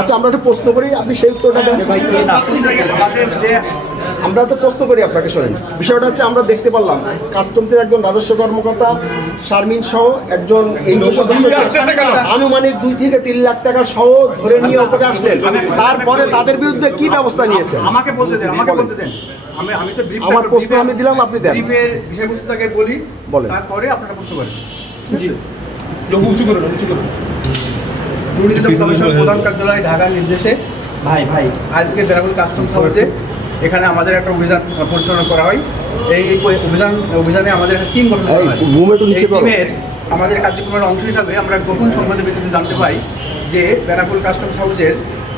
আচ্ছা আমরা একটা প্রশ্ন করি, আপনি সেই উত্তরটা দেন। আমরা তো প্রশ্ন করি আপনাকে, শোনেন। বিষয়টা হচ্ছে আমরা দেখতে পারলাম কাস্টমসের একজন রাজস্ব কর্মকর্তা শারমিন সহ একজন এনজিও সদস্য আনুমানিক 2 থেকে 3 লাখ টাকা সহ ধরে নিয়ে ওপরে আসলেন। তারপরে তাদের বিরুদ্ধে কি ব্যবস্থা নিয়েছে আমাকে বলতে দেন। আমি তো আমার প্রশ্ন আমি দিলাম, আপনি দেন। ব্রিফের বিষয়বস্তুটাকে বলি, তারপরে আপনারা প্রশ্ন করেন। জি, উঁচু করুন। দুর্নীতি কমিশন প্রধান কার্যালয় ঢাকার নির্দেশে আজকে বেনাপোল কাস্টমস হাউসে এখানে আমাদের একটা অভিযান পরিচালনা করা হয়। এই অভিযানে আমাদের একটা টিম গঠন করা হয়। টিমের আমাদের কার্যক্রমের অংশ হিসাবে আমরা গোপন সংবাদের ভিত্তিতে জানতে পাই যে বেনাপোল কাস্টমস হাউসের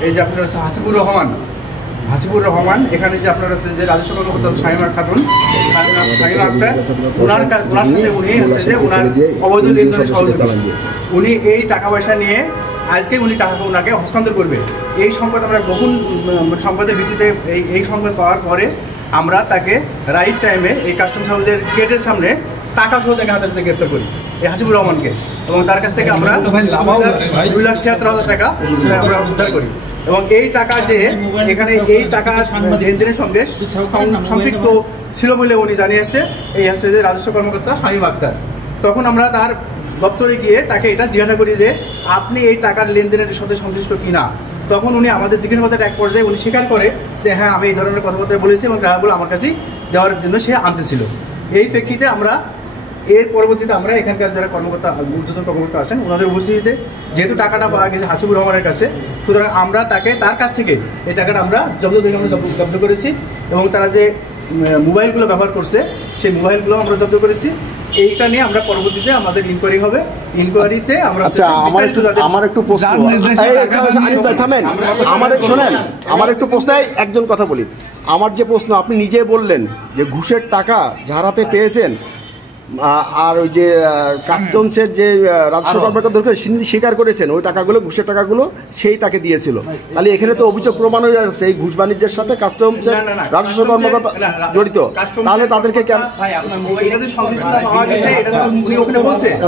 এই যে আপনার হচ্ছে হাসিবুর রহমান এখানে যে আপনার হচ্ছে যে রাজস্ব কর্মকর্তা শামিমা খাতুন, শামিমা আক্তার, ওনার সাথে উনি হচ্ছে যে ওনার অবৈধ লেনদেনের সহযোগিতা, উনি এই টাকা পয়সা নিয়ে আজকে উনি টাকা ওনাকে হস্তান্তর করবে। এই সংবাদ আমরা গোপন সংবাদের ভিত্তিতে এই সংবাদ পাওয়ার পরে আমরা তাকে রাইট টাইমে এই কাস্টমস হাউসের গেটের সামনে টাকা সহ তাকে হাতে গ্রেপ্তার করি, এই হাসিবুর রহমানকে, এবং তার কাছ থেকে আমরা 2,76,000 টাকা আমরা উদ্ধার করি। এবং এই টাকা যে এখানে এই টাকা লেনদেনের সঙ্গে সম্পৃক্ত ছিল বলে উনি জানিয়েছে এই হচ্ছে যে রাজস্ব কর্মকর্তা শামিমা আক্তার। তখন আমরা তার দপ্তরে গিয়ে তাকে এটা জিজ্ঞাসা করি যে আপনি এই টাকার লেনদেনের সাথে সংশ্লিষ্ট কিনা। তখন উনি আমাদের জিজ্ঞাসাবাদের এক পর্যায়ে উনি স্বীকার করে যে হ্যাঁ আমি এই ধরনের কথাবার্তা বলেছি এবং টাকাগুলো আমার কাছেই দেওয়ার জন্য সে আনতেছিল। এই প্রেক্ষিতে আমরা এর পরবর্তীতে আমরা এখানকার যারা কর্মকর্তা ঊর্ধ্বতন কর্মকর্তা আছেন ওনাদের উপস্থিতিতে যেহেতু টাকাটা পাওয়া গেছে হাসিবুর রহমানের কাছে, সুতরাং আমরা তার কাছ থেকে এই টাকাটা আমরা জব্দ করেছি এবং তারা যে মোবাইলগুলো ব্যবহার করছে সেই মোবাইলগুলো আমরা জব্দ করেছি। এইটা নিয়ে আমরা পরবর্তীতে আমাদের ইনকোয়ারি হবে, ইনকোয়ারিতে আমরা আমার একটু প্রশ্ন, আমার একটু প্রশ্নে একজন কথা বলি। আমার যে প্রশ্ন, আপনি নিজে বললেন যে ঘুষের টাকা যার হাতে পেয়েছেন আর ওই যে কাস্টমসের যে রাজস্ব কর্মকর্তা স্বীকার করেছেন ওই টাকাগুলো ঘুষের টাকাগুলো সেই তাকে দিয়েছিল। তাহলে এখানে তো অভিযোগ প্রমাণ হয়ে যাচ্ছে এই ঘুষ বাণিজ্যের সাথে কাস্টমসের রাজস্ব কর্মকর্তা জড়িত। তাহলে তাদেরকে কেন,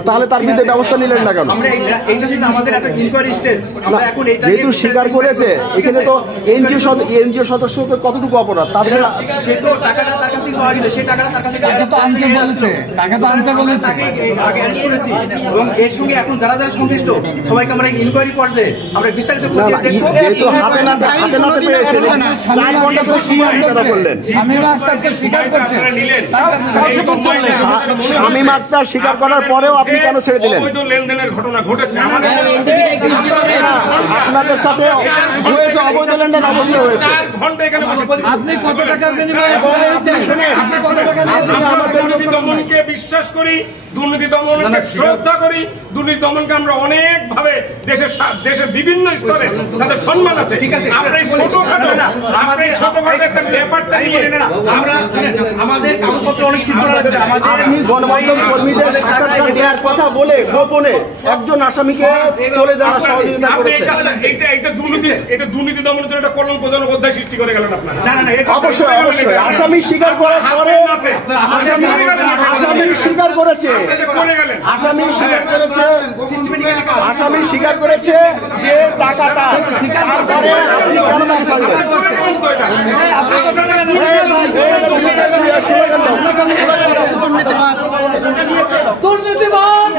তাহলে তার বিরুদ্ধে ব্যবস্থা নিলেন না কেন? যেহেতু স্বীকার করেছে, এখানে তো এনজিও সদস্য কতটুকু অপরাধ তাদের এবং এর সঙ্গে এখন যারা যারা সংশ্লিষ্ট সবাইকে আমরা ইনকোয়ারি পর্যায়ে আমরা বিস্তারিত শামিমা আক্তার স্বীকার করার পরেও আপনি কেন ছেড়ে দিলেন? লেনদেনের ঘটনা ঘটেছে আপনাদের সাথে হয়েছে, অবৈধ লেনদেন অবশ্যই হয়েছে। আপনি কত টাকার বিনিময়ে দমনকে বিশ্বাস করি, দুর্নীতি দমনকে শ্রদ্ধা করি, দুর্নীতি দমনকে আমরা অনেক ভাবে দেশের বিভিন্ন স্তরে তাদের সম্মান আছে। আমরা এই ছোটখাটো একটা ব্যাপারটা নিয়ে আমরা আমাদের কাগজপত্র অনেক শেষ করা লাগছে। আপনি গণমাধ্যম কর্মীদের সাক্ষাৎকার দেওয়ার কথা বলে গোপনে একজন আসামিকে চলে যাওয়ার সহযোগিতা করেছেন। এটা দুর্নীতি দমনের জন্য একটা কলঙ্কজনক অধ্যায় সৃষ্টি করে গেলেন আপনারা। অবশ্যই অবশ্যই আসামি স্বীকার করার পরে আসামি স্বীকার করেছে যে টাকাটা, তারপরে আপনি কেন তাকে ছাড়লেন? দুর্নীতিবাদ